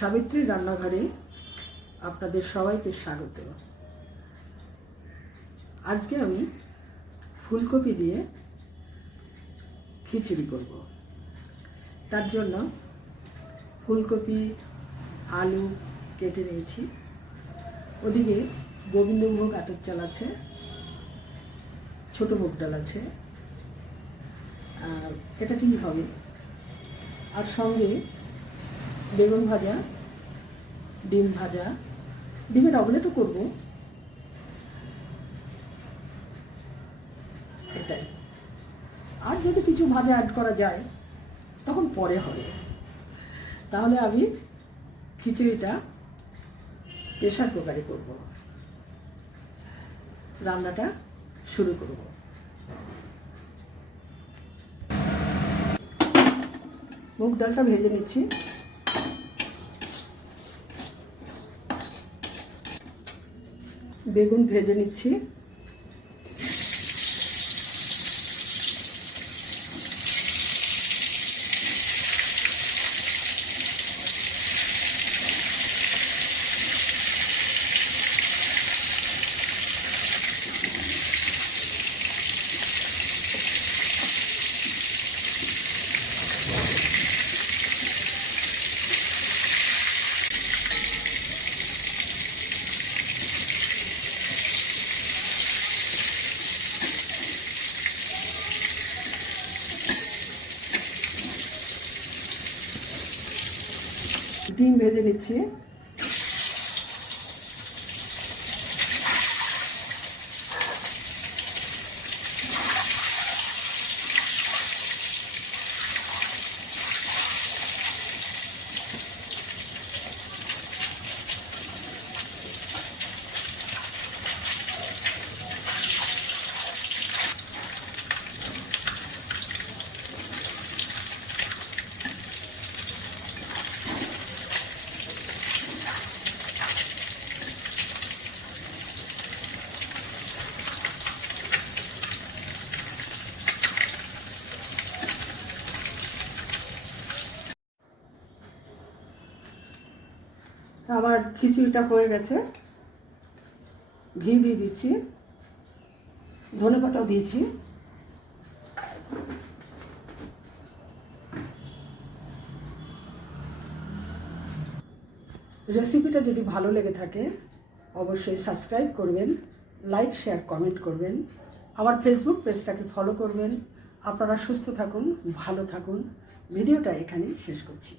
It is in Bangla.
সাবিত্রী রান্নাঘরে আপনাদের সবাইকে স্বাগত। আজকে আমি ফুলকপি দিয়ে খিচুড়ি করব। তার জন্য ফুলকপি আলু কেটে নিয়েছি। ওদিকে গোবিন্দভোগ আতপ চাল আছে, ছোটো মুগ ডাল আছে, আর এটা কি হবে, আর সঙ্গে বেগুন ভাজা, ডিম ভাজা, ডিমের অমলেটও করব, এটাই। আর যদি কিছু ভাজা অ্যাড করা যায় তখন পরে হবে। তাহলে আমি খিচুড়িটা প্রেশার কুকারে করব। রান্নাটা শুরু করব। মুগ ডালটা ভেজে নিচ্ছি। বেগুন ভেজে নিচ্ছি। ডিম ভেজে নিচ্ছি। আমার খিচুড়িটা হয়ে গেছে। ঘি দিয়ে দিচ্ছি, ধনেপাতাও দিয়েছি। রেসিপিটা যদি ভালো লেগে থাকে অবশ্যই সাবস্ক্রাইব করবেন, লাইক শেয়ার কমেন্ট করবেন, আমার ফেসবুক পেজটাকে ফলো করবেন। আপনারা সুস্থ থাকুন, ভালো থাকুন। ভিডিওটা এখানেই শেষ করছি।